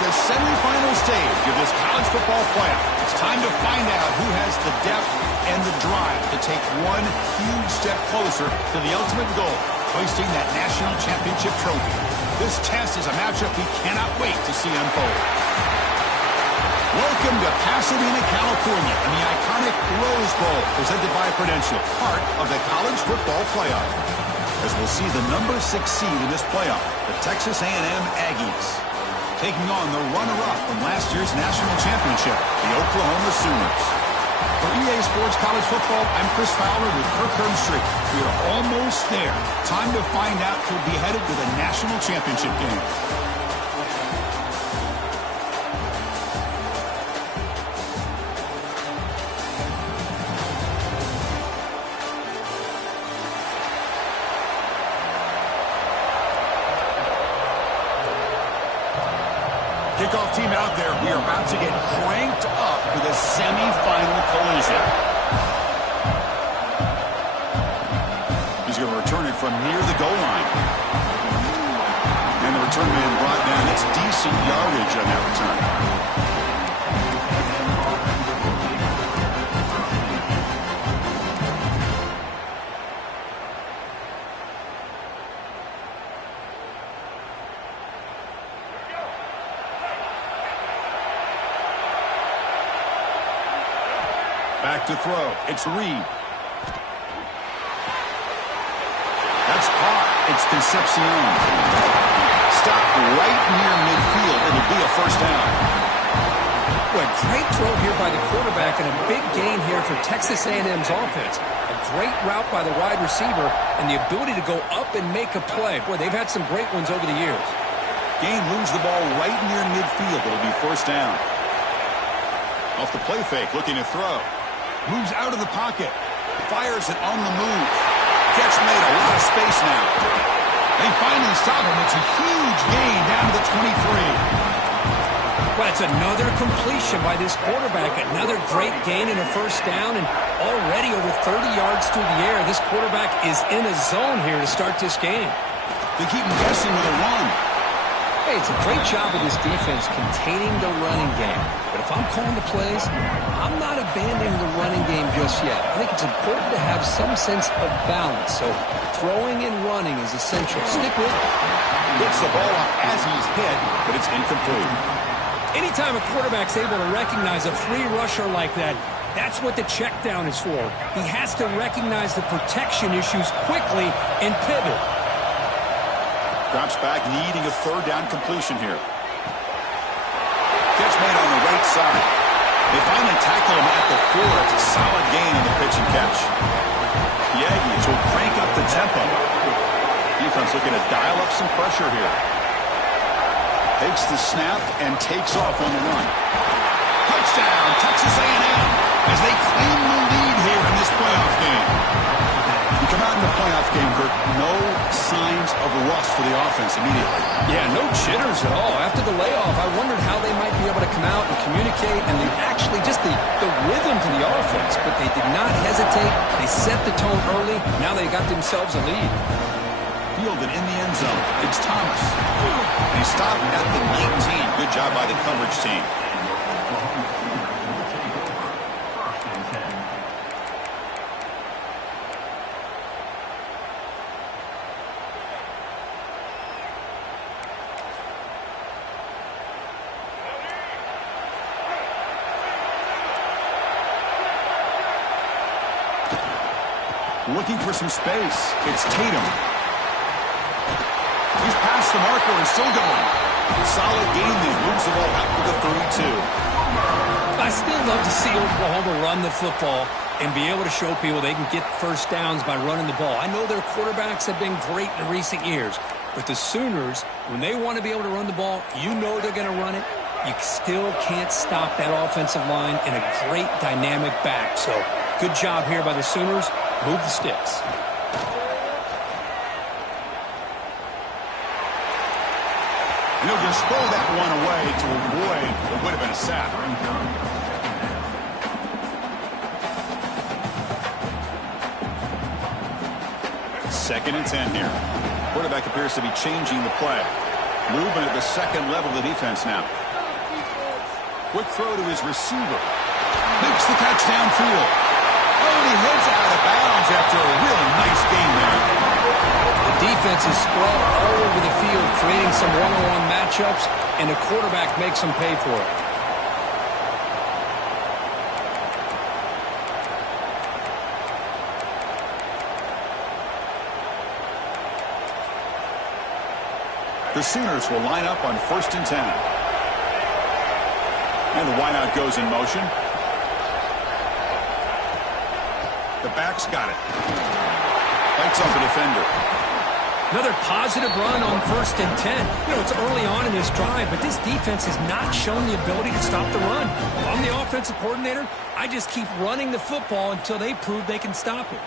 The semifinal stage of this college football playoff. It's time to find out who has the depth and the drive to take one huge step closer to the ultimate goal, hoisting that national championship trophy. This test is a matchup we cannot wait to see unfold. Welcome to Pasadena, California, and the iconic Rose Bowl, presented by Prudential, part of the college football playoff. As we'll see the number 6 seed in this playoff, the Texas A&M Aggies, taking on the runner-up from last year's national championship, the Oklahoma Sooners. For EA Sports College Football, I'm Chris Fowler with Kirk Herbstreit. We are almost there. Time to find out who'll be headed to the national championship game. Kickoff team out there. We are about to get cranked up for the semifinal collision. He's going to return it from near the goal line. And the return man brought down. It's decent yardage on that return. Back to throw. It's Reed. That's caught. It's Concepcion. Stop right near midfield. It'll be a first down. Well, a great throw here by the quarterback and a big gain here for Texas A&M's offense. A great route by the wide receiver and the ability to go up and make a play. Boy, they've had some great ones over the years. Gain moves the ball right near midfield. It'll be first down. Off the play fake, looking to throw. Moves out of the pocket. Fires it on the move. Catch made, a lot of space now. They finally stop him. It's a huge gain down to the 23. Well, it's another completion by this quarterback. Another great gain and a first down, and already over 30 yards through the air. This quarterback is in a zone here to start this game. They keep him guessing with a run. Hey, it's a great job of this defense containing the running game. But if I'm calling the plays, I'm not abandoning the running game just yet. I think it's important to have some sense of balance. So throwing and running is essential. Stick with it. Gets the ball off as he's hit, but it's incomplete. Anytime a quarterback's able to recognize a free rusher like that, that's what the check down is for. He has to recognize the protection issues quickly and pivot. Drops back, needing a third down completion here. Catch made on the right side. They finally tackle him at the 4. It's a solid gain on the pitch and catch. The Aggies will crank up the tempo. Defense looking to dial up some pressure here. Takes the snap and takes off on the run. Touchdown, Texas A&M, as they claim the lead here in this playoff game. You come out in the playoff game, Kurt, no signs of rust for the offense immediately. Yeah, no jitters at all. After the layoff, I wondered how they might be able to come out and communicate and actually just the rhythm to the offense. But they did not hesitate. They set the tone early. Now they got themselves a lead. Fielded in the end zone. It's Thomas. He stopped at the 19. Good job by the coverage team. Looking for some space. It's Tatum. He's past the marker and still going. Solid game. He moves the ball out to the 32. I still love to see Oklahoma run the football and be able to show people they can get first downs by running the ball. I know their quarterbacks have been great in recent years, but the Sooners, when they want to be able to run the ball, you know they're going to run it. You still can't stop that offensive line and a great dynamic back. So good job here by the Sooners. Move the sticks. And he'll just throw that one away to avoid what would have been a sack. Second and 10 here. Quarterback appears to be changing the play. Moving at the second level of the defense now. Quick throw to his receiver. Makes the catch downfield. Oh, and he heads out of bounds after a really nice game there. The defense is spread all over the field, creating some one-on-one matchups, and the quarterback makes them pay for it. The Sooners will line up on 1st and 10. And the wideout goes in motion. The back's got it. Fights off a defender. Another positive run on 1st and 10. You know, it's early on in this drive, but this defense has not shown the ability to stop the run. If I'm the offensive coordinator, I just keep running the football until they prove they can stop it.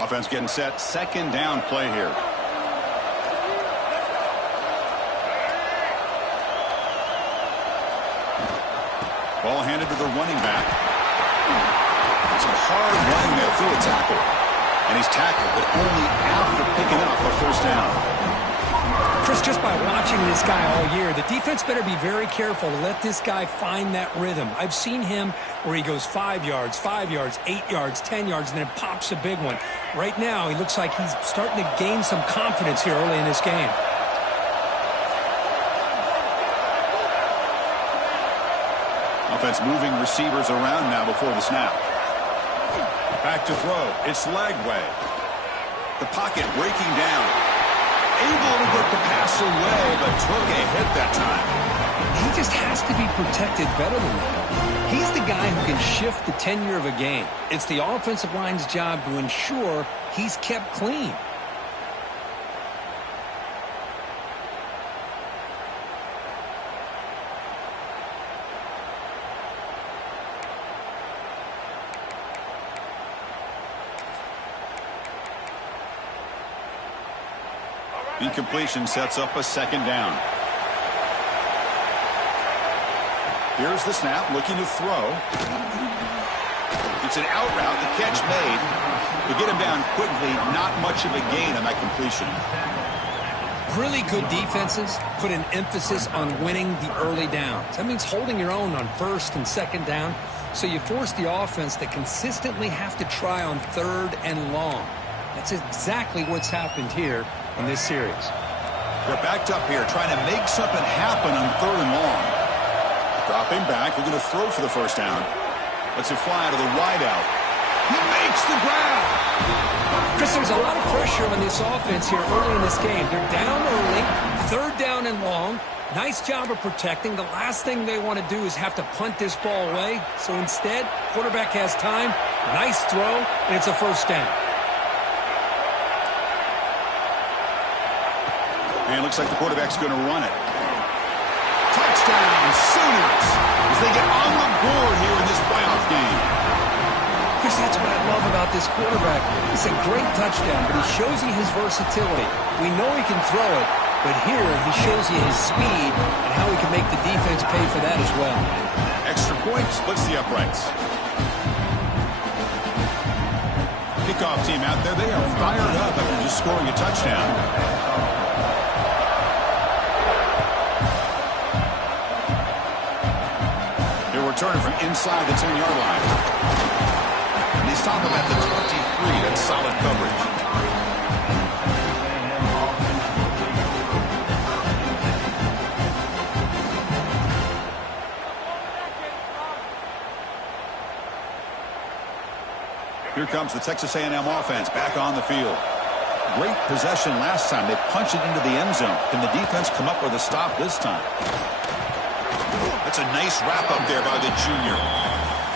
Offense getting set. Second down play here. Ball handed to the running back. Some hard running there through a tackle. And he's tackled, but only after picking up a first down. Chris, just by watching this guy all year, the defense better be very careful to let this guy find that rhythm. I've seen him where he goes 5 yards, 8 yards, 10 yards, and then pops a big one. Right now, he looks like he's starting to gain some confidence here early in this game. Offense moving receivers around now before the snap. Back to throw. It's Lagway. The pocket breaking down. Able to get the pass away, but took a hit that time. He just has to be protected better than that. He's the guy who can shift the tenure of a game. It's the offensive line's job to ensure he's kept clean. Incompletion sets up a second down. Here's the snap, looking to throw. It's an out route, the catch made. To get him down quickly, not much of a gain on that completion. Really good defenses put an emphasis on winning the early downs. That means holding your own on first and second down, so you force the offense to consistently have to try on third and long. That's exactly what's happened here in this series. They're backed up here, trying to make something happen on third and long. Dropping back, looking to throw for the first down. Lets it fly to the wideout. He makes the grab. Chris, there's a lot of pressure on this offense here early in this game. They're down early, third down and long. Nice job of protecting. The last thing they want to do is have to punt this ball away. So instead, quarterback has time. Nice throw, and it's a first down. And it looks like the quarterback's going to run it. Touchdown, Sooners, as they get on the board here in this playoff game. Chris, that's what I love about this quarterback. It's a great touchdown, but he shows you his versatility. We know he can throw it, but here he shows you his speed and how he can make the defense pay for that as well. Extra point splits the uprights. Kickoff team out there, they are fired up after just scoring a touchdown. They're returning from inside the 10-yard line. And he's talking about the 23. That's solid coverage. Here comes the Texas A&M offense back on the field. Great possession last time. They punched it into the end zone. Can the defense come up with a stop this time? That's a nice wrap up there by the junior.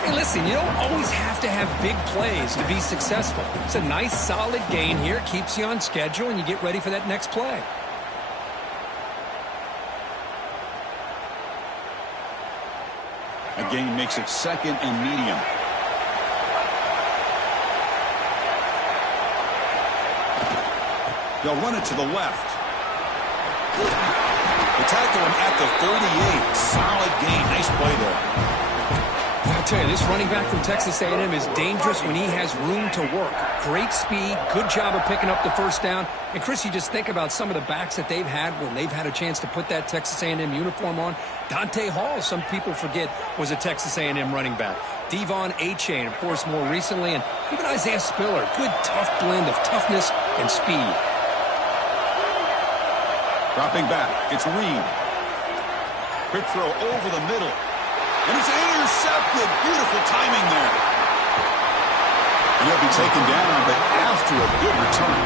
Hey, listen, you don't always have to have big plays to be successful. It's a nice, solid gain here. Keeps you on schedule, and you get ready for that next play. A gain makes it second and medium. They'll run it to the left. They tackle him at the 38. Solid gain. Nice play there. I'll tell you, this running back from Texas A&M is dangerous when he has room to work. Great speed, good job of picking up the first down. And, Chris, you just think about some of the backs that they've had when they've had a chance to put that Texas A&M uniform on. Dante Hall, some people forget, was a Texas A&M running back. Devon Achane, of course, more recently. And even Isaiah Spiller, good, tough blend of toughness and speed. Dropping back, it's Reed. Quick throw over the middle. And it's intercepted. Beautiful timing there. And he'll be taken down, but after a good return.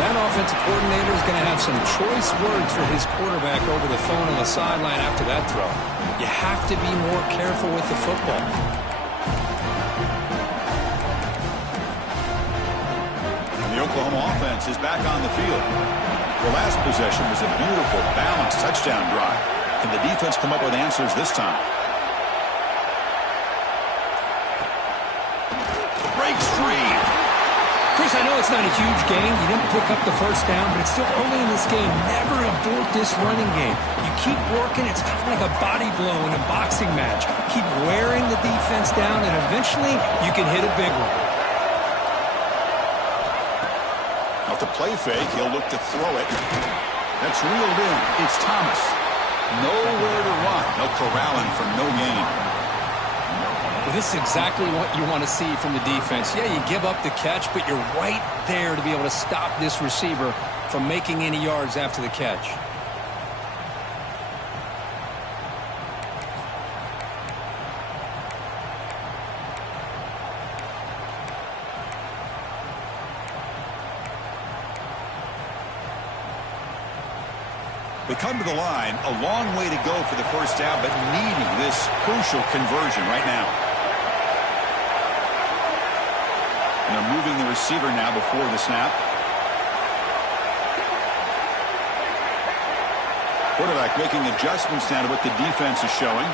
That offensive coordinator is going to have some choice words for his quarterback over the phone on the sideline after that throw. You have to be more careful with the football. And the Oklahoma offense is back on the field. The last possession was a beautiful, balanced touchdown drive. Can the defense come up with answers this time? Breaks free. Chris, I know it's not a huge gain. You didn't pick up the first down, but it's still early in this game. Never abort this running game. You keep working. It's kind of like a body blow in a boxing match. Keep wearing the defense down, and eventually you can hit a big one. Off the play fake, he'll look to throw it. That's reeled in. It's Thomas. Nowhere to run. They'll corral him for no gain. Well, this is exactly what you want to see from the defense. Yeah, you give up the catch, but you're right there to be able to stop this receiver from making any yards after the catch. They come to the line, a long way to go for the first down, but needing this crucial conversion right now. And they're moving the receiver now before the snap. Quarterback making adjustments now to what the defense is showing.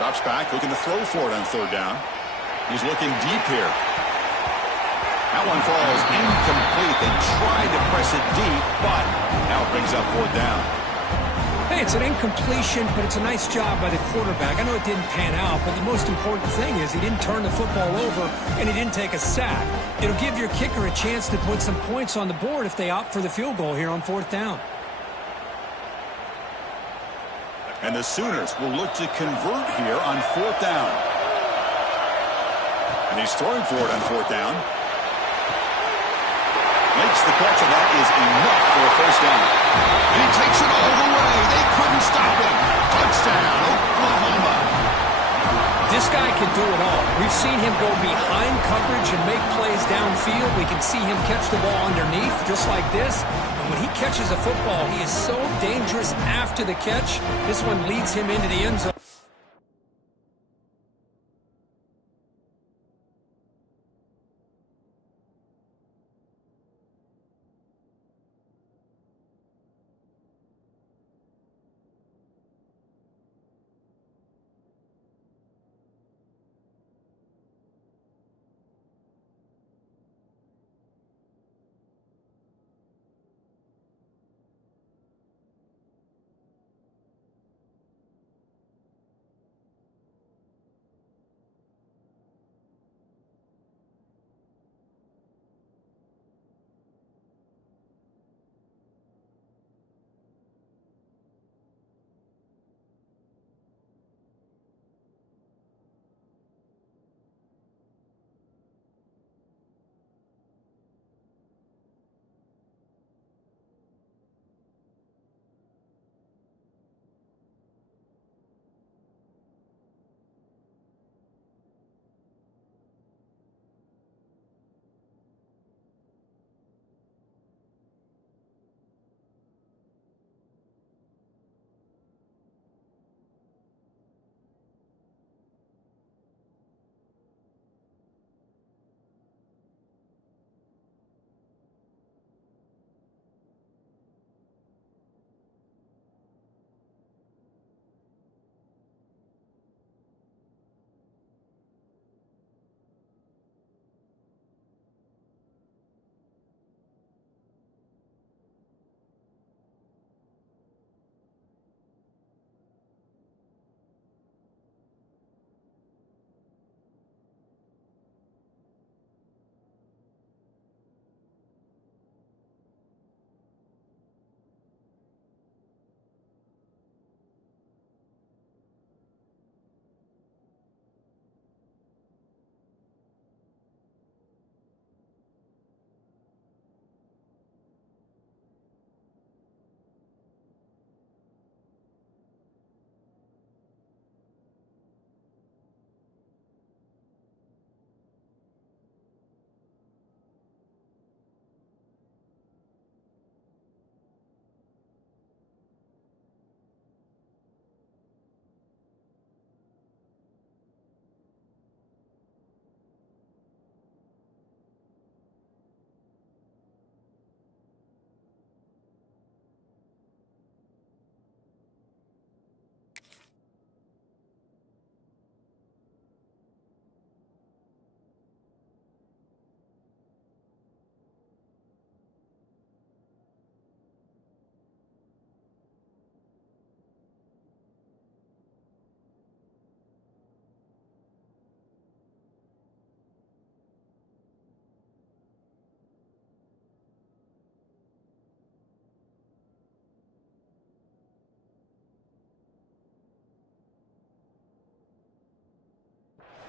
Drops back, looking to throw for it on third down. He's looking deep here. That one falls incomplete. They tried to press it deep, but now it brings up 4th down. Hey, it's an incompletion, but it's a nice job by the quarterback. I know it didn't pan out, but the most important thing is he didn't turn the football over and he didn't take a sack. It'll give your kicker a chance to put some points on the board if they opt for the field goal here on 4th down. And the Sooners will look to convert here on 4th down. And he's throwing for it on 4th down. Makes the catch, and that is enough for a 1st down. And he takes it all the way. They couldn't stop him. Touchdown, Oklahoma. This guy can do it all. We've seen him go behind coverage and make plays downfield. We can see him catch the ball underneath, just like this. And when he catches a football, he is so dangerous after the catch. This one leads him into the end zone.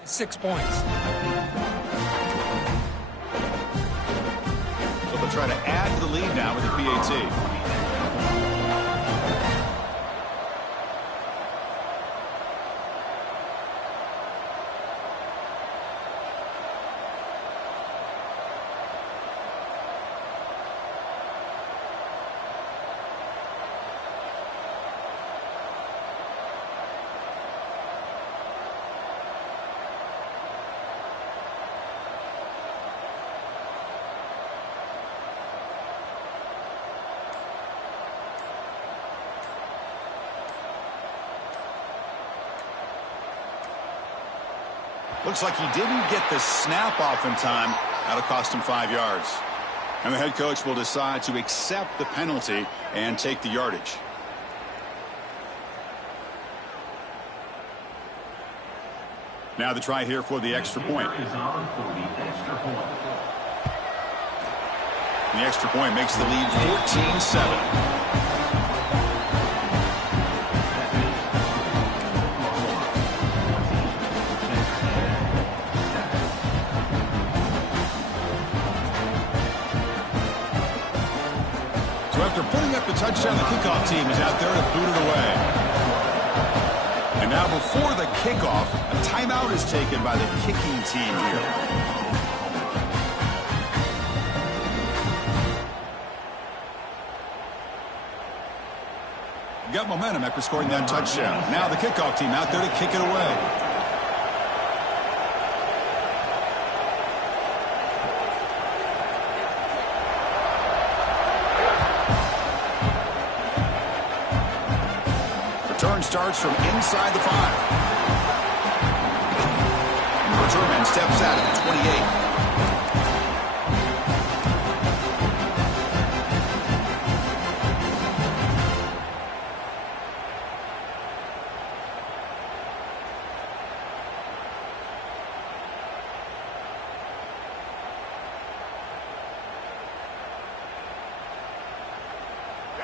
.6 points. So they'll try to add to the lead now with the PAT. Looks like he didn't get the snap off in time. That'll cost him 5 yards. And the head coach will decide to accept the penalty and take the yardage. Now the try here for the extra point. The extra point makes the lead 14-7. So after putting up the touchdown, the kickoff team is out there to boot it away. And now before the kickoff, a timeout is taken by the kicking team here. Got momentum after scoring that touchdown. Now the kickoff team out there to kick it away. Return starts from inside the 5. And the return man steps out at the 28.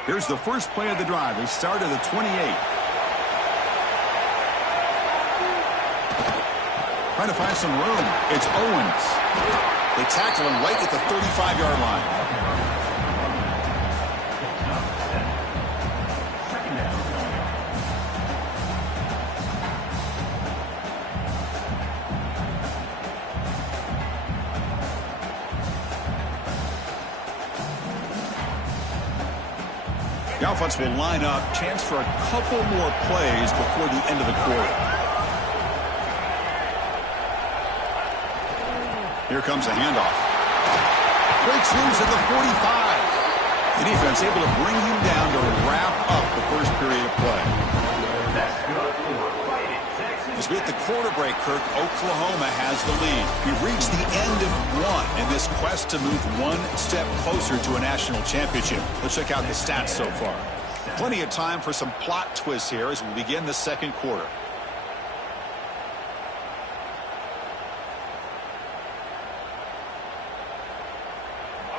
Here's the first play of the drive. They start at the 28. Trying to find some room. It's Owens. They tackle him right at the 35-yard line. The offense will line up. Chance for a couple more plays before the end of the quarter. Here comes a handoff. Breaks loose at the 45. The defense able to bring him down to wrap up the first period of play. As we hit the quarter break, Kirk, Oklahoma has the lead. We've reached the end of one in this quest to move one step closer to a national championship. Let's check out the stats so far. Plenty of time for some plot twists here as we begin the second quarter.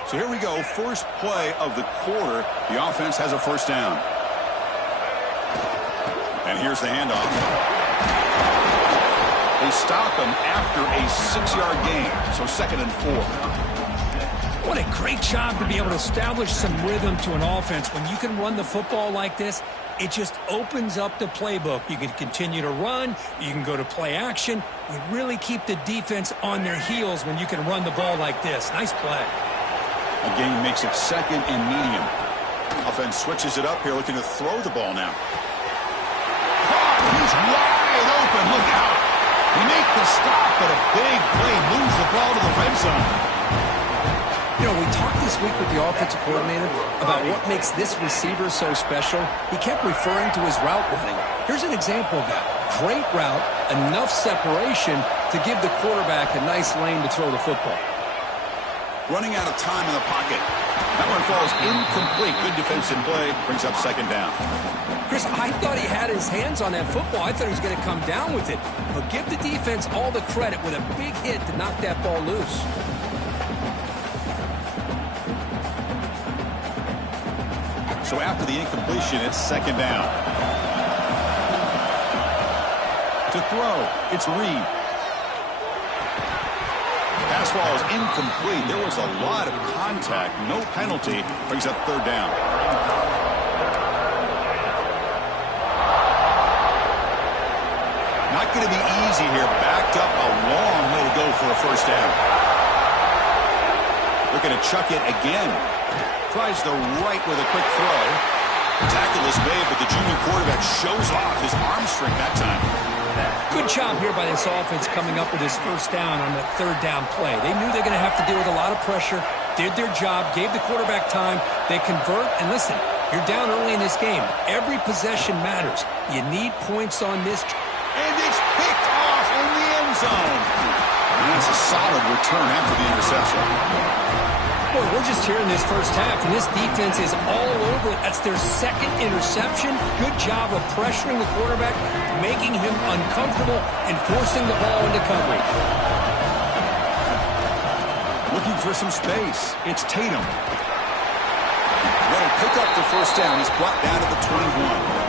So here we go, first play of the quarter. The offense has a first down. And here's the handoff. They stop him after a 6-yard gain, so 2nd and 4. What a great job to be able to establish some rhythm to an offense. When you can run the football like this, it just opens up the playbook. You can continue to run. You can go to play action. You really keep the defense on their heels when you can run the ball like this. Nice play. A gain makes it 2nd and medium. Offense switches it up here, looking to throw the ball now. He's wide open. Look out. He makes the stop, but a big play moves the ball to the red zone. You know, we talked this week with the offensive coordinator about what makes this receiver so special. He kept referring to his route running. Here's an example of that. Great route, enough separation to give the quarterback a nice lane to throw the football. Running out of time in the pocket. That one falls incomplete. Good defensive play. Brings up 2nd down. Chris, I thought he had his hands on that football. I thought he was going to come down with it. But give the defense all the credit with a big hit to knock that ball loose. So after the incompletion, it's 2nd down. To throw, it's Reed. Pass ball is incomplete. There was a lot of contact. No penalty. Brings up 3rd down. Not going to be easy here. Backed up a long way to go for a first down. Looking to chuck it again. Tries the right with a quick throw. Tackle is made, but the junior quarterback shows off his arm strength that time. Good job here by this offense coming up with his first down on the 3rd down play. They knew they were going to have to deal with a lot of pressure, did their job, gave the quarterback time. They convert, and listen, you're down early in this game. Every possession matters. You need points on this. And it's picked off in the end zone. And that's a solid return after the interception. interception. Boy, we're just here in this first half, and this defense is all over it. That's their second interception. Good job of pressuring the quarterback, making him uncomfortable, and forcing the ball into coverage. Looking for some space. It's Tatum. That'll pick up the first down. He's brought down to the 21.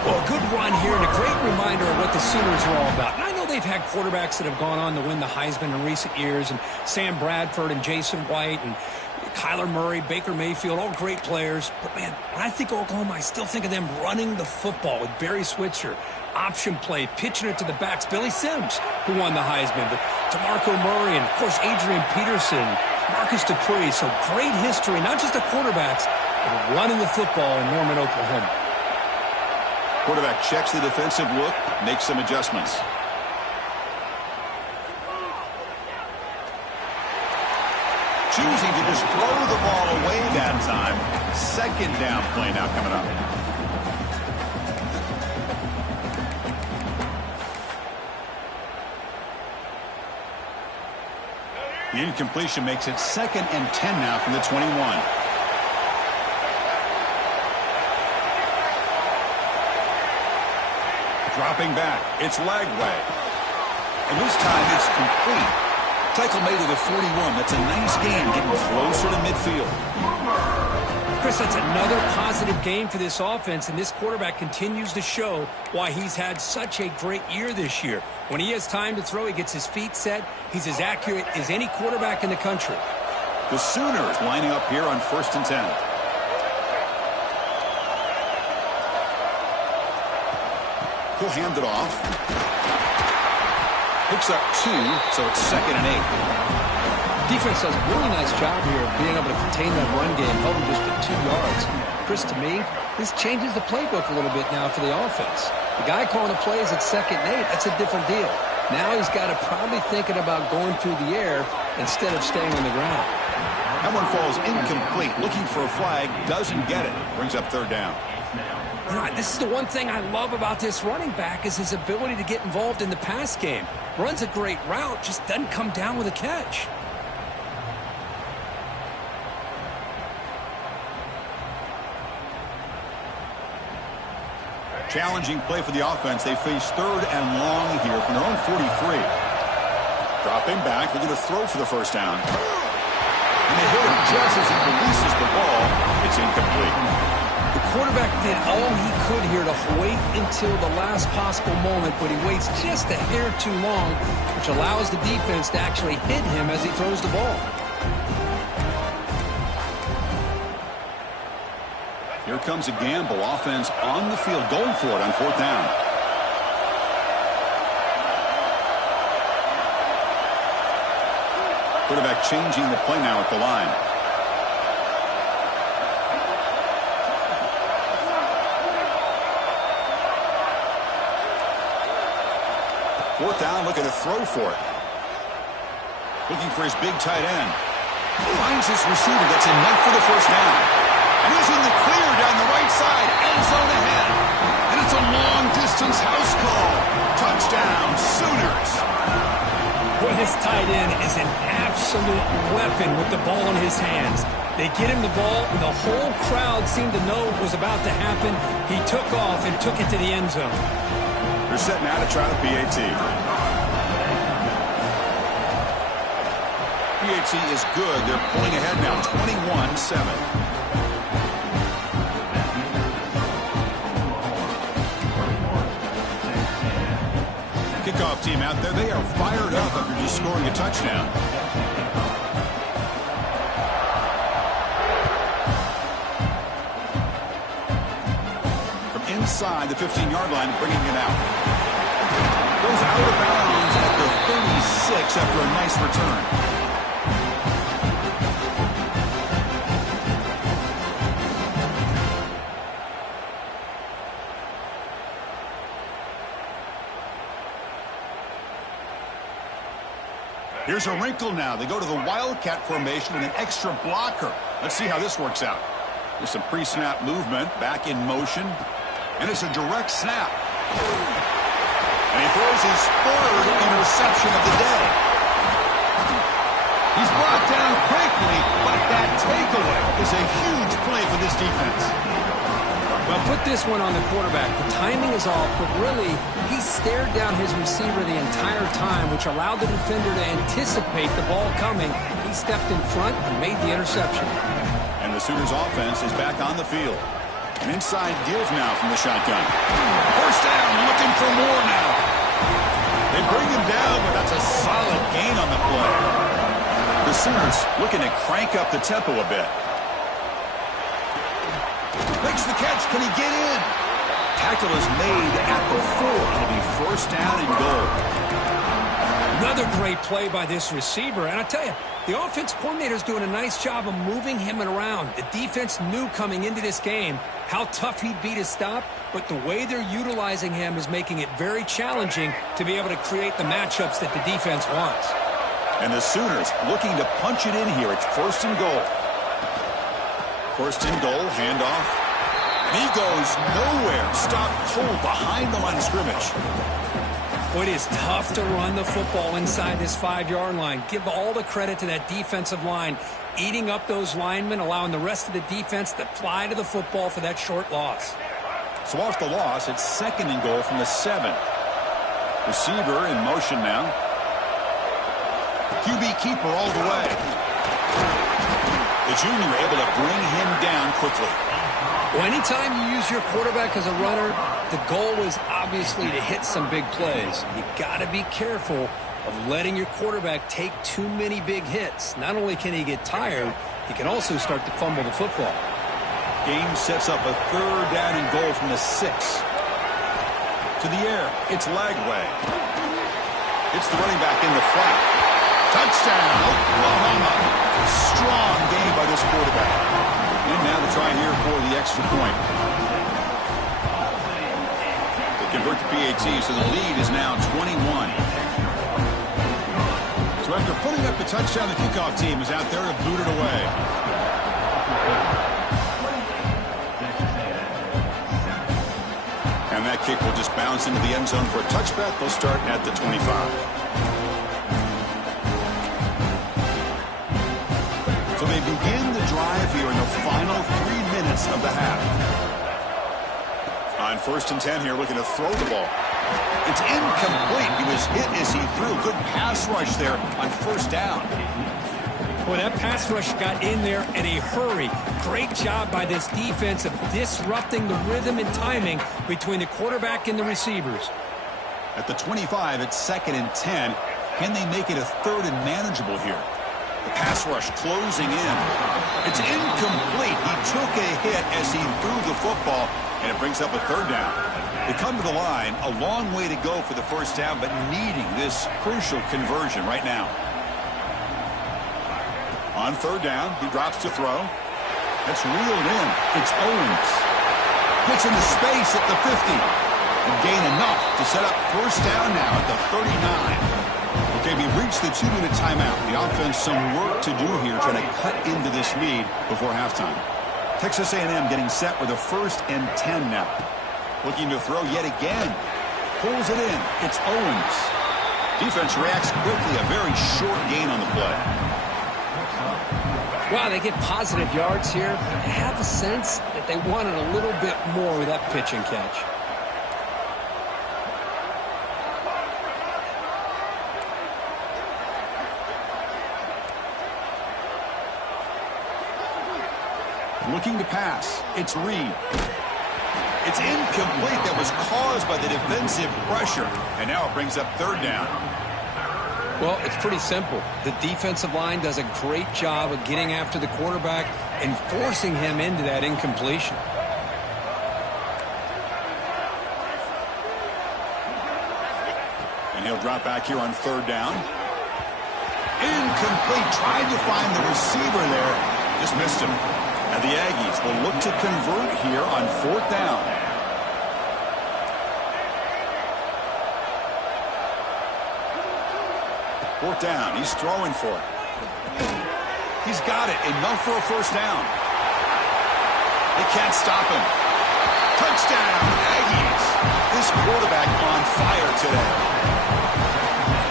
Well, a good run here and a great reminder of what the Sooners are all about. And I know they've had quarterbacks that have gone on to win the Heisman in recent years, and Sam Bradford and Jason White and Kyler Murray, Baker Mayfield, all great players. But, man, when I think of Oklahoma, I still think of them running the football with Barry Switzer, option play, pitching it to the backs. Billy Sims, who won the Heisman, but DeMarco Murray and, of course, Adrian Peterson, Marcus Dupree. So great history, not just the quarterbacks, but running the football in Norman, Oklahoma. Quarterback checks the defensive look, makes some adjustments. Choosing to just throw the ball away that time. Second down play now coming up. The incompletion makes it 2nd and 10 now from the 21. Dropping back, it's Lagway. And this time it's complete. Tackle made to the 41. That's a nice game, getting closer to midfield. Chris, that's another positive game for this offense, and this quarterback continues to show why he's had such a great year this year. When he has time to throw, he gets his feet set. He's as accurate as any quarterback in the country. The Sooners lining up here on 1st and 10. He'll hand it off. Picks up 2, so it's 2nd and 8. Defense does a really nice job here of being able to contain that run game, held him just at 2 yards. Chris, to me, this changes the playbook a little bit now for the offense. The guy calling the plays at 2nd and 8, that's a different deal. Now he's got to probably thinking about going through the air instead of staying on the ground. That one falls incomplete. Looking for a flag, doesn't get it. Brings up 3rd down. You know, this is the one thing I love about this running back is his ability to get involved in the pass game. Runs a great route, just doesn't come down with a catch. Challenging play for the offense. They face 3rd and long here from their own 43. Dropping back, they're going to throw for the first down. And they hit him just as he releases the ball. It's incomplete. The quarterback did all he could here to wait until the last possible moment, but he waits just a hair too long, which allows the defense to actually hit him as he throws the ball. Here comes a gamble. Offense on the field, going for it on 4th down. Quarterback changing the play now at the line. Fourth down, looking to throw for it. Looking for his big tight end. Finds his receiver. That's enough for the first down. And he's in the clear down the right side. End zone ahead. And it's a long-distance house call. Touchdown, Sooners. Boy, this tight end is an absolute weapon with the ball in his hands. They get him the ball, and the whole crowd seemed to know what was about to happen. He took off and took it to the end zone. They're setting out to try the PAT. PAT is good. They're pulling ahead now, 21-7. Kickoff team out there. They are fired up after just scoring a touchdown. Inside the 15-yard line, bringing it out. Goes out of bounds at the 36 after a nice return. Here's a wrinkle now. They go to the Wildcat formation with an extra blocker. Let's see how this works out. There's some pre-snap movement, back in motion. And it's a direct snap. And he throws his 3rd interception of the day. He's brought down quickly, but that takeaway is a huge play for this defense. Well, put this one on the quarterback. The timing is off, but really, he stared down his receiver the entire time, which allowed the defender to anticipate the ball coming. He stepped in front and made the interception. And the Sooners offense is back on the field. An inside give now from the shotgun. First down, looking for more now. They bring him down, but that's a solid gain on the play. The Sooners looking to crank up the tempo a bit. Makes the catch. Can he get in? Tackle is made at the 4. It'll be first down and goal. Another great play by this receiver. And I tell you, the offense coordinator is doing a nice job of moving him around. The defense knew coming into this game how tough he'd be to stop, but the way they're utilizing him is making it very challenging to be able to create the matchups that the defense wants. And the Sooners looking to punch it in here. It's first and goal. First and goal, handoff. And he goes nowhere. Stopped cold behind the line of scrimmage. Well, it is tough to run the football inside this 5-yard line. Give all the credit to that defensive line, eating up those linemen, allowing the rest of the defense to fly to the football for that short loss. So off the loss, it's second and goal from the 7. Receiver in motion now. QB keeper all the way. The junior able to bring him down quickly. Well, anytime you use your quarterback as a runner, the goal is obviously to hit some big plays. You got to be careful of letting your quarterback take too many big hits. Not only can he get tired, he can also start to fumble the football. Game sets up a third down and goal from the 6. To the air, it's Lagway. It's the running back in the flat. Touchdown, Oklahoma. Strong game by this quarterback. And now to try here for the extra point. They convert to PAT, so the lead is now 21. So after putting up the touchdown, the kickoff team is out there to boot it away. And that kick will just bounce into the end zone for a touchback. They'll start at the 25. So they begin the drive here in the final 3 minutes of the half. On first and 10 here, looking to throw the ball. It's incomplete. He was hit as he threw. Good pass rush there on first down. Boy, that pass rush got in there in a hurry. Great job by this defense of disrupting the rhythm and timing between the quarterback and the receivers. At the 25, it's second and 10. Can they make it a third and manageable here? The pass rush closing in. It's incomplete. He took a hit as he threw the football, and it brings up a third down. They come to the line, a long way to go for the first down, but needing this crucial conversion right now. On third down, he drops to throw. That's reeled in. It's Owens. Gets into space at the 50. And gain enough to set up first down now at the 39. Okay, we reached the 2-minute timeout. The offense some work to do here trying to cut into this lead before halftime. Texas A&M getting set with a first and 10 now. Looking to throw yet again. Pulls it in. It's Owens. Defense reacts quickly. A very short gain on the play. Wow, they get positive yards here. I have a sense that they wanted a little bit more with that pitch and catch. Looking to pass. It's Reed. It's incomplete. That was caused by the defensive pressure. And now it brings up third down. Well, it's pretty simple. The defensive line does a great job of getting after the quarterback and forcing him into that incompletion. And he'll drop back here on third down. Incomplete. Tried to find the receiver there. Just missed him. And the Aggies will look to convert here on fourth down. Fourth down. He's throwing for it. He's got it. Enough for a first down. They can't stop him. Touchdown, Aggies. This quarterback on fire today.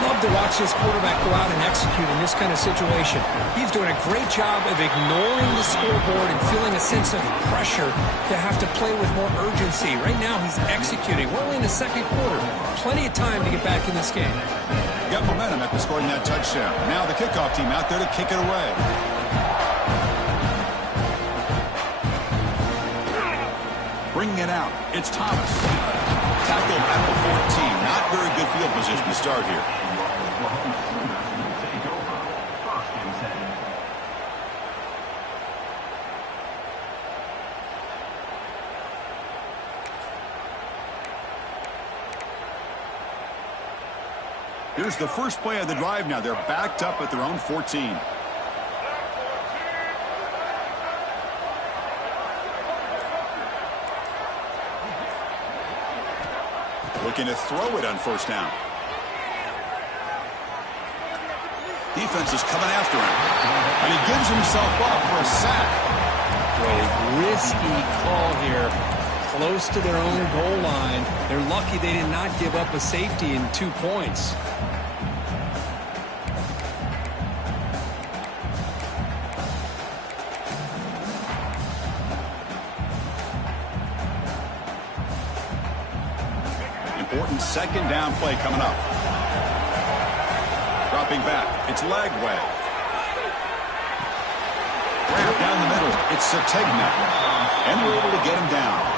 Love love to watch this quarterback go out and execute in this kind of situation. He's doing a great job of ignoring the scoreboard and feeling a sense of pressure to have to play with more urgency. Right now, he's executing. We're only in the second quarter. Plenty of time to get back in this game. Got momentum after scoring that touchdown. Now the kickoff team out there to kick it away. Bringing it out, it's Thomas. Tackled at the 14. Not very good field position to start here. Here's the first play of the drive now. They're backed up at their own 14. Looking to throw it on first down. Defense is coming after him. And he gives himself up for a sack. A risky call here. Close to their own goal line. They're lucky they did not give up a safety in 2 points. Important second down play coming up. Dropping back. It's Lagway. Ramp down the middle. It's Sategna. And we're able to get him down.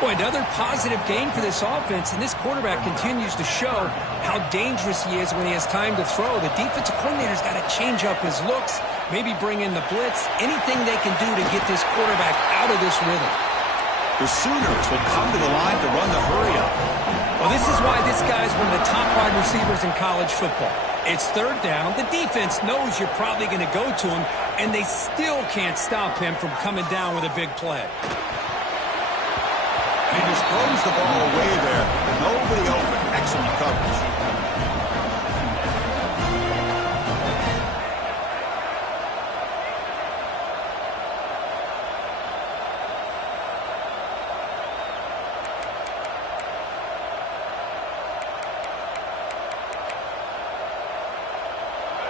Boy, another positive gain for this offense, and this quarterback continues to show how dangerous he is when he has time to throw. The defensive coordinator's got to change up his looks, maybe bring in the blitz, anything they can do to get this quarterback out of this rhythm. The Sooners will come to the line to run the hurry-up. Well, this is why this guy's one of the top wide receivers in college football. It's third down. The defense knows you're probably going to go to him, and they still can't stop him from coming down with a big play. He just throws the ball away there. Nobody open. Excellent coverage.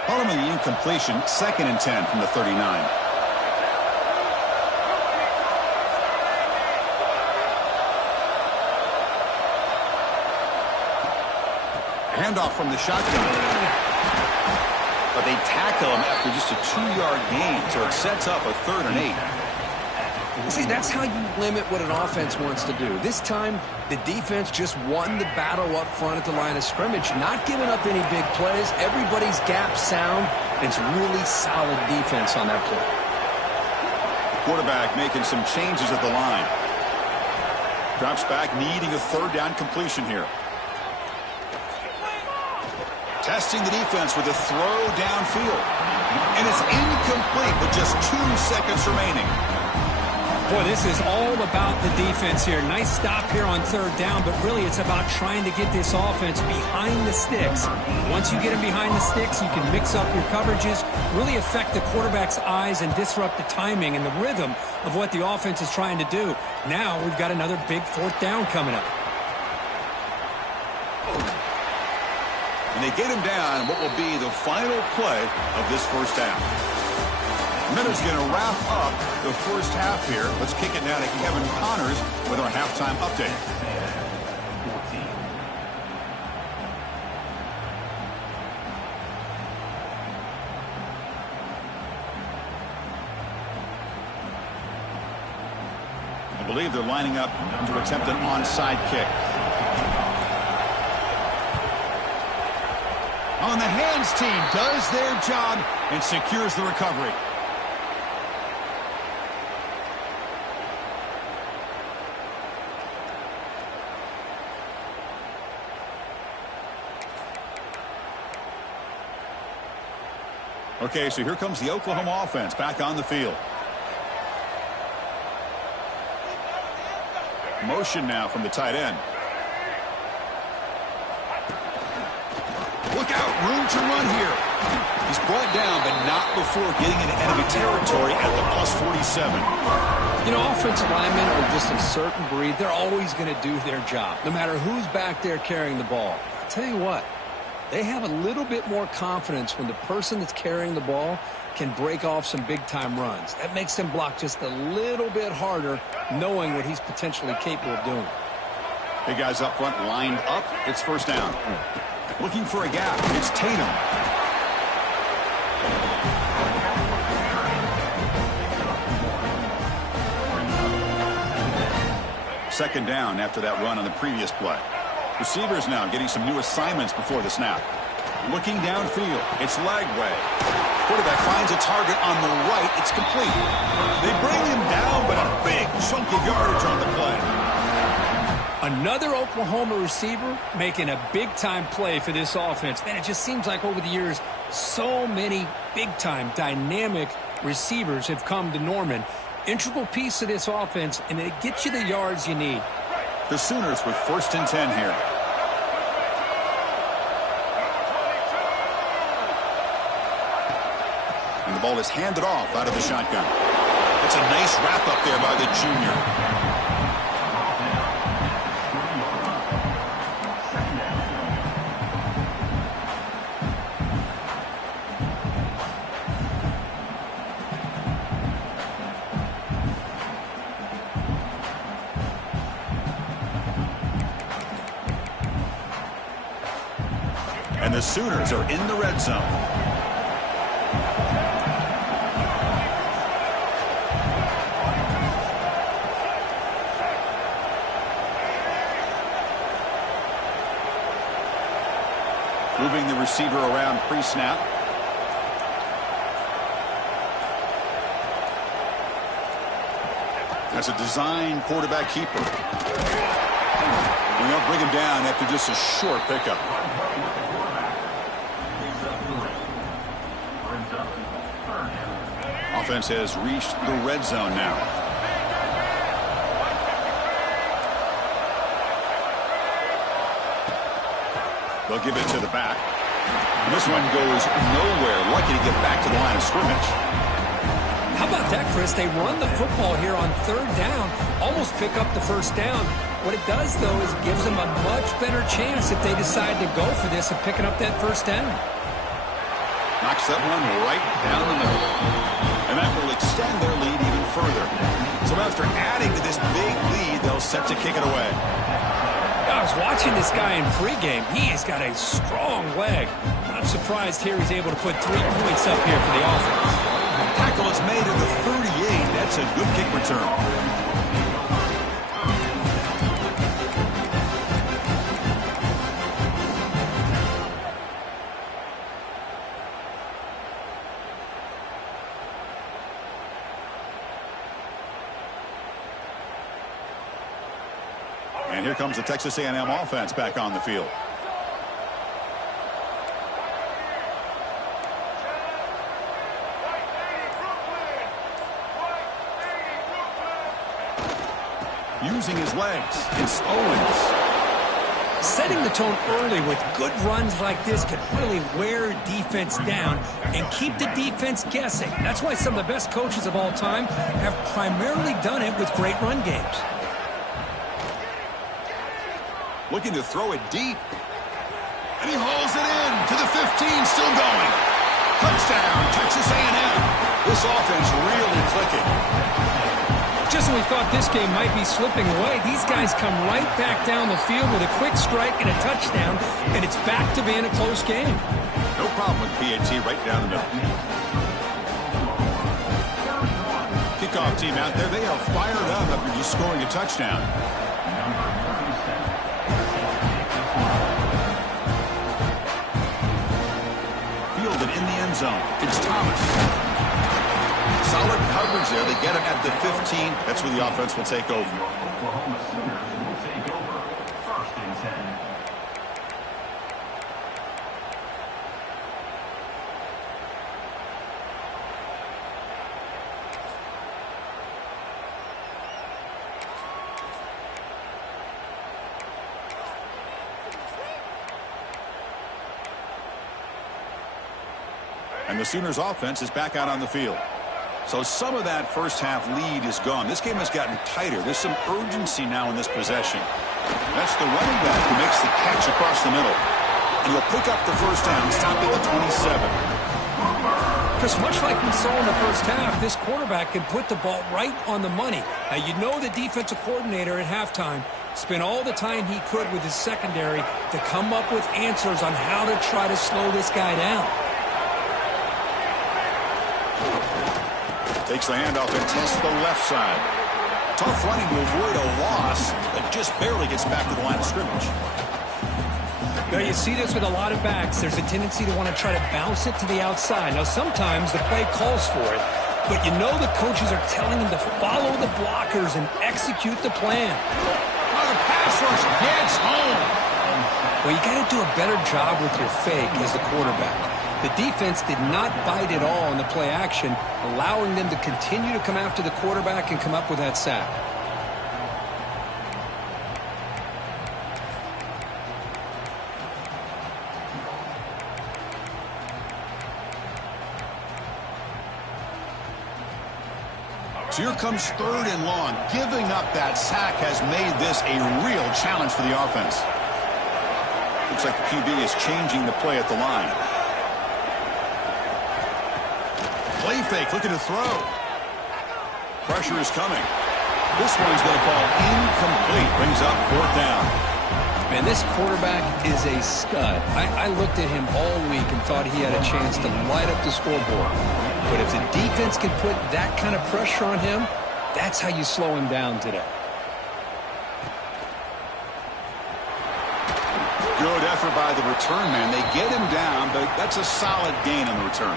Following the incompletion, 2nd and 10 from the 39. Handoff from the shotgun. But they tackle him after just a 2-yard gain, so it sets up a 3rd and 8. See, that's how you limit what an offense wants to do. This time, the defense just won the battle up front at the line of scrimmage, not giving up any big plays. Everybody's gap sound. It's really solid defense on that play. Quarterback making some changes at the line. Drops back, needing a 3rd down completion here. Testing the defense with a throw downfield. And it's incomplete with just 2 seconds remaining. Boy, this is all about the defense here. Nice stop here on 3rd down, but really it's about trying to get this offense behind the sticks. Once you get them behind the sticks, you can mix up your coverages, really affect the quarterback's eyes and disrupt the timing and the rhythm of what the offense is trying to do. Now we've got another big 4th down coming up. And they get him down what will be the final play of this first half. Minutes going to wrap up the first half here. Let's kick it now to Kevin Connors with our halftime update. I believe they're lining up to attempt an onside kick. On the hands team does their job and secures the recovery. Okay, so here comes the Oklahoma offense back on the field. Motion now from the tight end. Look out, room to run here. He's brought down, but not before getting into enemy territory at the +47. You know, offensive linemen are just a certain breed. They're always going to do their job, no matter who's back there carrying the ball. I'll tell you what, They have a little bit more confidence when the person that's carrying the ball can break off some big-time runs. That makes them block just a little bit harder, knowing what he's potentially capable of doing. Big guys up front lined up. It's first down. Looking for a gap. It's Tatum. Second down after that run on the previous play. Receivers now getting some new assignments before the snap. Looking downfield. It's leg way. Quarterback finds a target on the right. It's complete. They bring him down, but a big chunk of yardage on the play. Another Oklahoma receiver making a big-time play for this offense. Man, it just seems like over the years, so many big-time, dynamic receivers have come to Norman. Integral piece of this offense, and it gets you the yards you need. The Sooners with 1st and 10 here. And the ball is handed off out of the shotgun. It's a nice wrap up there by the junior. And the Sooners are in the red zone. Moving the receiver around pre-snap. That's a design quarterback keeper. And they'll bring him down after just a short pickup. Offense has reached the red zone now. They'll give it to the back. And this one goes nowhere. Lucky to get back to the line of scrimmage. How about that, Chris? They run the football here on 3rd down, almost pick up the first down. What it does, though, is gives them a much better chance if they decide to go for this of picking up that first down. Knocks that one right down the middle. And that will extend their lead even further. So after adding to this big lead, they'll set to kick it away. I was watching this guy in pregame. He has got a strong leg. Not surprised here he's able to put 3 points up here for the offense. Tackle is made at the 38. That's a good kick return. And here comes the Texas A&M offense back on the field. Using his legs, it's Owens. Setting the tone early with good runs like this can really wear defense down and keep the defense guessing. That's why some of the best coaches of all time have primarily done it with great run games. Looking to throw it deep. And he hauls it in to the 15, still going. Touchdown, Texas A&M. This offense really clicking. Just when we thought this game might be slipping away, these guys come right back down the field with a quick strike and a touchdown, and it's back to being a close game. No problem with PAT right down the middle. Kickoff team out there, they are fired up after just scoring a touchdown. Fielded in the end zone. It's Thomas. Solid coverage there. They get him at the 15. That's where the offense will take over. And the Sooners offense is back out on the field. So some of that first half lead is gone. This game has gotten tighter. There's some urgency now in this possession. That's the running back who makes the catch across the middle. and he'll pick up the first down, stopped at the 27. Because much like we saw in the first half, this quarterback can put the ball right on the money. Now, you know the defensive coordinator at halftime spent all the time he could with his secondary to come up with answers on how to try to slow this guy down. Takes the handoff and tests the left side. Tough running to avoid a loss, but just barely gets back to the line of scrimmage. Now, you see this with a lot of backs. There's a tendency to want to try to bounce it to the outside. Now, sometimes the play calls for it, but you know the coaches are telling him to follow the blockers and execute the plan. The pass rush gets home. Well, you got to do a better job with your fake as the quarterback. The defense did not bite at all in the play action, allowing them to continue to come after the quarterback and come up with that sack. So here comes 3rd and long. Giving up that sack has made this a real challenge for the offense. Looks like the QB is changing the play at the line. Play fake, looking to throw. Pressure is coming. This one's going to fall incomplete. Brings up 4th down. Man, this quarterback is a stud. I looked at him all week and thought he had a chance to light up the scoreboard. But if the defense can put that kind of pressure on him, that's how you slow him down today. Good effort by the return man. They get him down, but that's a solid gain on the return.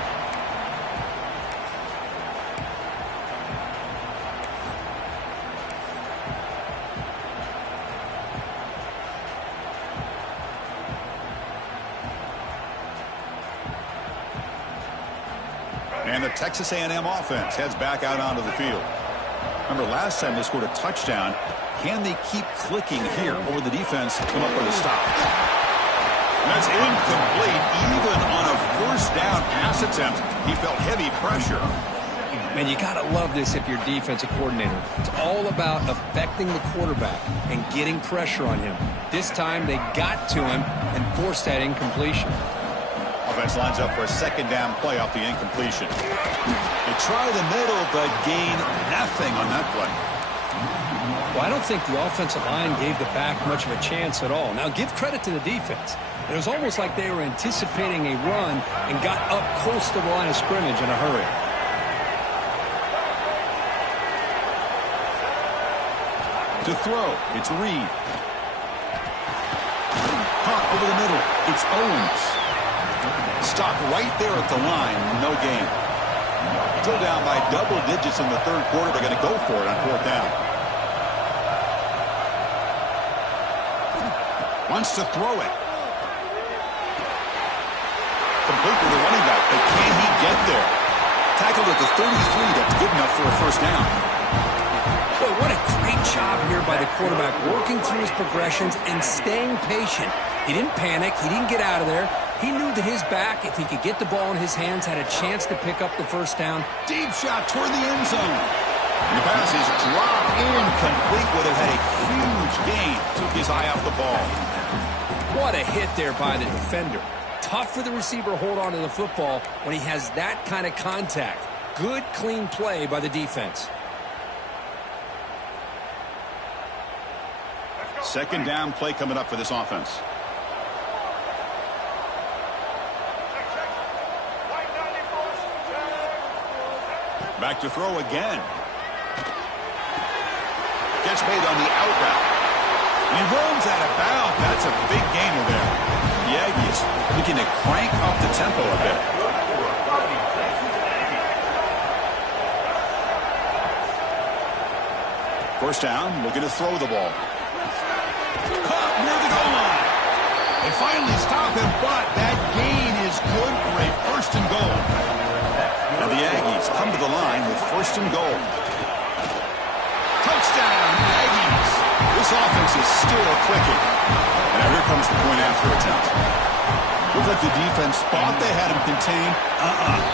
And the Texas A&M offense heads back out onto the field. Remember, last time they scored a touchdown. Can they keep clicking here, or will the defense come up with a stop? And that's incomplete. Even on a 1st down pass attempt, he felt heavy pressure. Man, you got to love this if you're defensive coordinator. It's all about affecting the quarterback and getting pressure on him. This time they got to him and forced that incompletion. Offense lines up for a 2nd down play off the incompletion. They try the middle, but gain nothing on that play. Well, I don't think the offensive line gave the back much of a chance at all. Now, give credit to the defense. It was almost like they were anticipating a run and got up close to the line of scrimmage in a hurry. To throw, it's Reed. Caught over the middle, it's Owens. Stopped right there at the line, no gain. Still down by double digits in the 3rd quarter. They're going to go for it on 4th down. Wants to throw it. Complete with the running back, but can he get there? Tackled at the 33, that's good enough for a 1st down. Boy, what a great job here by the quarterback, working through his progressions and staying patient. He didn't panic. He didn't get out of there. He knew that his back, if he could get the ball in his hands, had a chance to pick up the 1st down. Deep shot toward the end zone. The pass is dropped incomplete. Would have had a huge gain. Took his eye off the ball. What a hit there by the defender. Tough for the receiver to hold on to the football when he has that kind of contact. Good, clean play by the defense. 2nd down play coming up for this offense. Back to throw again. Gets made on the out route. He runs out of bounds. That's a big gainer there. The Aggies looking to crank up the tempo a bit. First down, looking to throw the ball. Caught near the goal line. They finally stop him, but that gain is good for a 1st and goal. And the Aggies come to the line with 1st and goal. Touchdown, Aggies. This offense is still clicking. And now here comes the point after attempt. Looked like the defense thought they had him contained.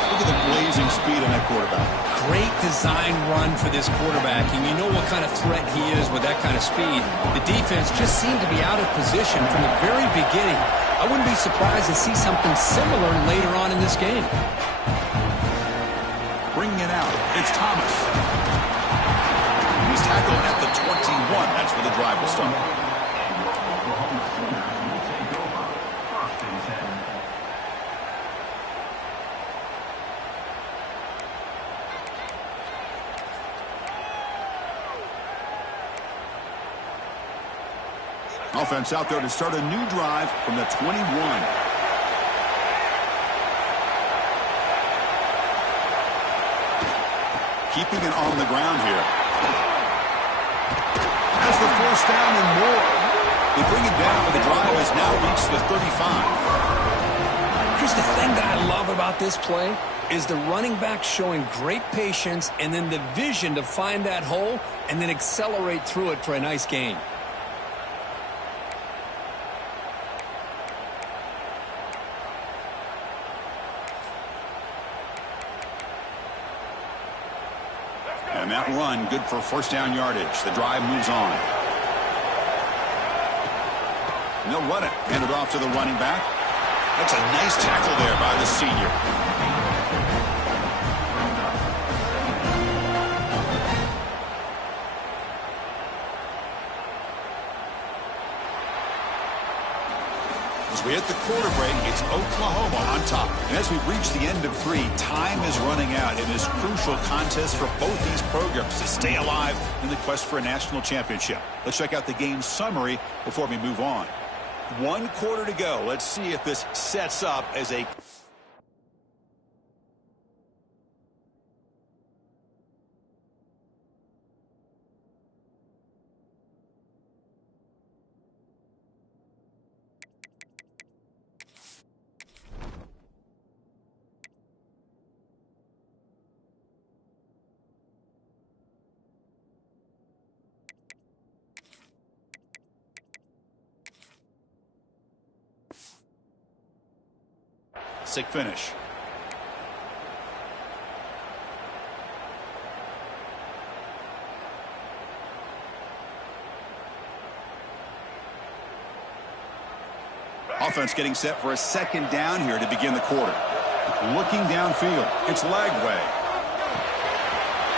Look at the blazing speed on that quarterback. Great design run for this quarterback, and you know what kind of threat he is with that kind of speed. The defense just seemed to be out of position from the very beginning. A I wouldn't be surprised to see something similar later on in this game. Bringing it out, it's Thomas. He's tackled at the 21. That's where the drive will start. Offense out there to start a new drive from the 21. Keeping it on the ground here. Has the first down and more. They bring it down, but the drive has now reached the 35. Here's the thing that I love about this play is the running back showing great patience and then the vision to find that hole and then accelerate through it for a nice gain. And that run, good for first down yardage. The drive moves on. And they'll run it. Hand it off to the running back. That's a nice tackle there by the senior. As we hit the quarter break, it's Oklahoma on top. And as we reach the end of 3, time is running out in this crucial contest for both these programs to stay alive in the quest for a national championship. Let's check out the game summary before we move on. 1 quarter to go. Let's see if this sets up as a... Sick finish. Offense getting set for a second down here to begin the quarter. Looking downfield. It's Lagway.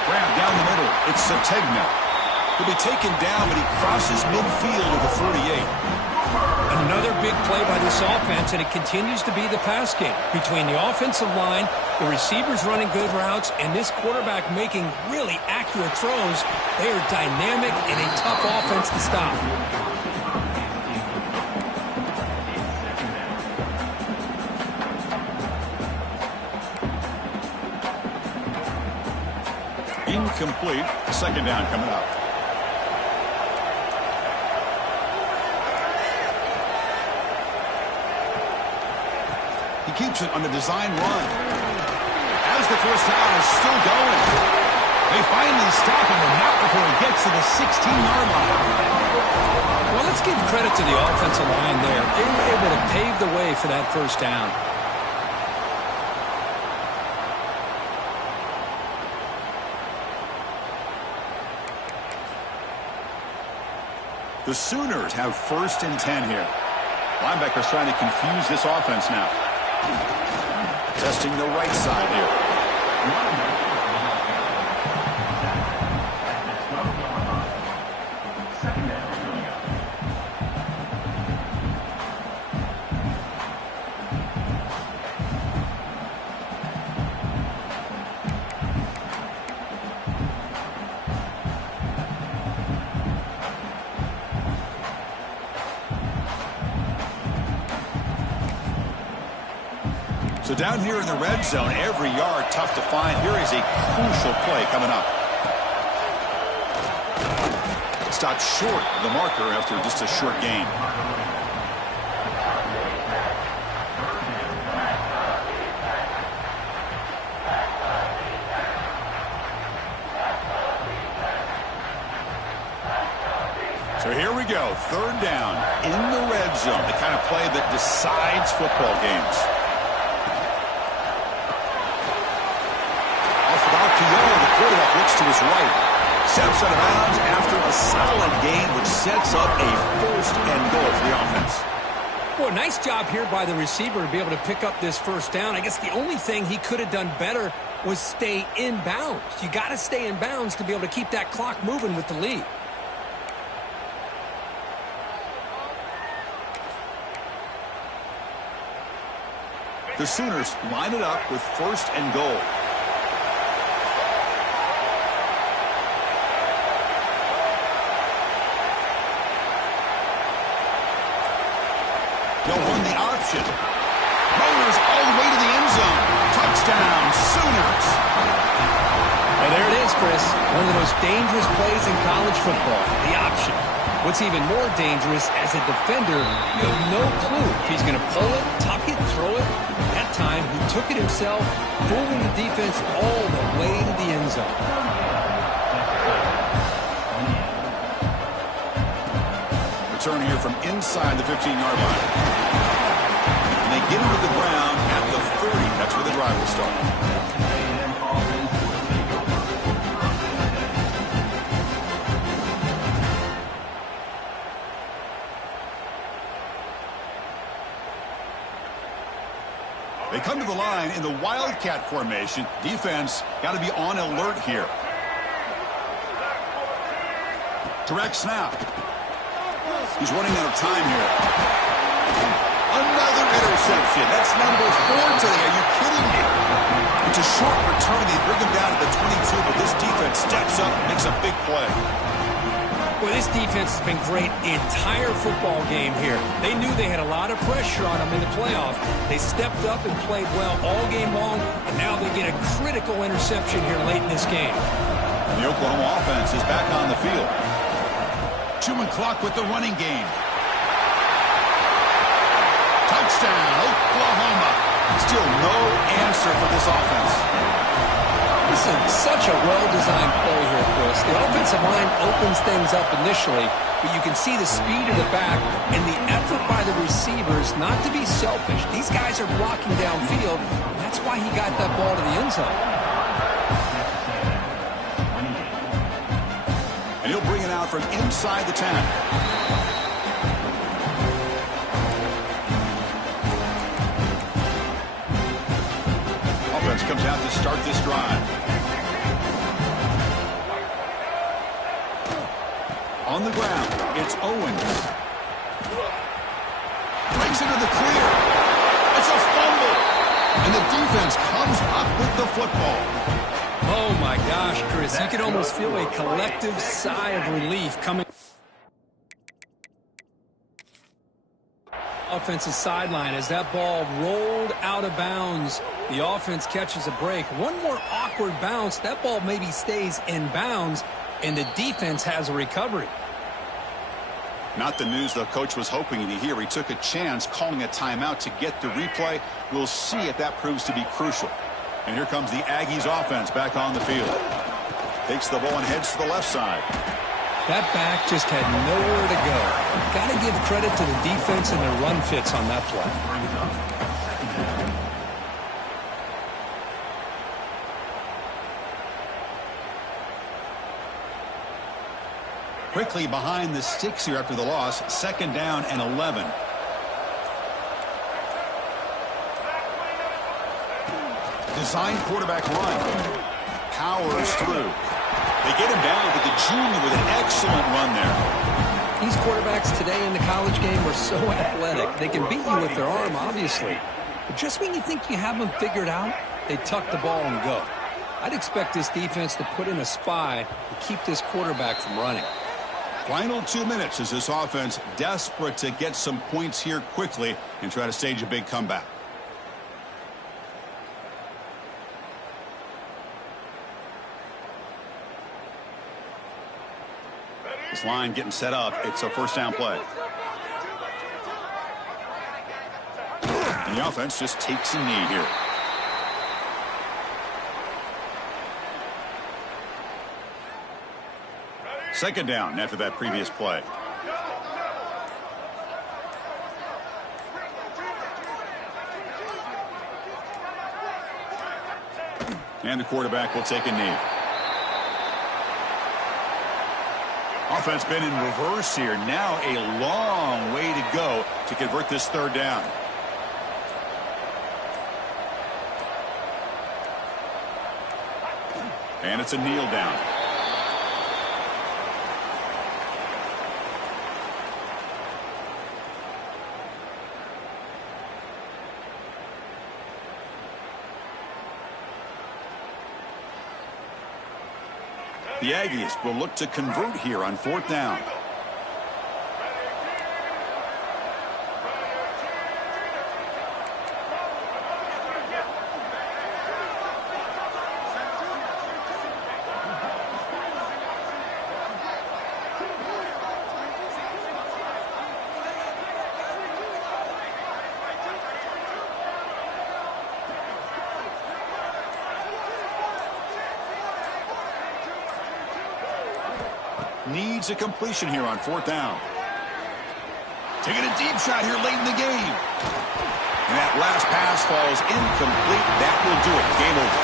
Grab down the middle. It's Sategna. He'll be taken down, but he crosses midfield of the 48. Another big play by this offense, and it continues to be the pass game. Between the offensive line, the receivers running good routes, and this quarterback making really accurate throws, they are dynamic and a tough offense to stop. Incomplete. Second down coming up. He keeps it on the design run. As the first down is still going. They finally stop him, and not before he gets to the 16-yard line. Well, let's give credit to the offensive line there. They were able to pave the way for that first down. The Sooners have 1st and 10 here. Linebackers trying to confuse this offense now. Testing the right side here. So down here in the red zone, every yard tough to find. Here is a crucial play coming up. Stopped short of the marker after just a short gain. So here we go, 3rd down in the red zone, the kind of play that decides football games. The quarterback looks to his right. Steps out of bounds after a solid gain, which sets up a 1st and goal for the offense. Boy, nice job here by the receiver to be able to pick up this first down. I guess the only thing he could have done better was stay in bounds. You got to stay in bounds to be able to keep that clock moving with the lead. The Sooners line it up with 1st and goal. They'll run the option. Motors all the way to the end zone. Touchdown, Sooners. And there it is, Chris. One of the most dangerous plays in college football, the option. What's even more dangerous, as a defender, you have no clue if he's going to pull it, tuck it, throw it. That time, he took it himself, fooling the defense all the way to the end zone. Return here from inside the 15-yard line. And they get him to the ground at the 30. That's where the drive will start. They come to the line in the Wildcat formation. Defense got to be on alert here. Direct snap. He's running out of time here. Another interception. That's number 4 today. Are you kidding me? It's a short return. They bring him down to the 22, but this defense steps up and makes a big play. Well, this defense has been great the entire football game here. They knew they had a lot of pressure on them in the playoff. They stepped up and played well all game long, and now they get a critical interception here late in this game. And the Oklahoma offense is back on the field. Chewing clock with the running game. Touchdown, Oklahoma. Still no answer for this offense. This is such a well-designed play here, Chris. The offensive line opens things up initially, but you can see the speed of the back and the effort by the receivers not to be selfish. These guys are blocking downfield, and that's why he got that ball to the end zone. And he'll bring it out from inside the 10. Offense comes out to start this drive. On the ground, it's Owens. Breaks into the clear. It's a fumble. And the defense comes up with the football. Oh, my gosh, Chris. You can almost feel a collective sigh of relief coming. Offensive sideline as that ball rolled out of bounds. The offense catches a break. One more awkward bounce. That ball maybe stays in bounds, and the defense has a recovery. Not the news the coach was hoping to hear. He took a chance calling a timeout to get the replay. We'll see if that proves to be crucial. And here comes the Aggies offense back on the field. Takes the ball and heads to the left side. That back just had nowhere to go. Got to give credit to the defense and their run fits on that play. Quickly behind the sticks here after the loss. 2nd down and 11. Design quarterback run. Powers through. They get him down, but the junior with an excellent run there. These quarterbacks today in the college game are so athletic. They can beat you with their arm, obviously. But just when you think you have them figured out, they tuck the ball and go. I'd expect this defense to put in a spy to keep this quarterback from running. Final 2 minutes as this offense desperate to get some points here quickly and try to stage a big comeback. This line getting set up. It's a 1st down play. And the offense just takes a knee here. Second down after that previous play. And the quarterback will take a knee. Offense been in reverse here. Now a long way to go to convert this third down. And it's a kneel down. The Aggies will look to convert here on fourth down. Needs a completion here on fourth down. Taking a deep shot here late in the game. And that last pass falls incomplete. That will do it. Game over.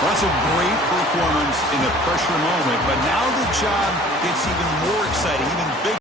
Well, that's a great performance in a pressure moment, but now the job gets even more exciting, even bigger.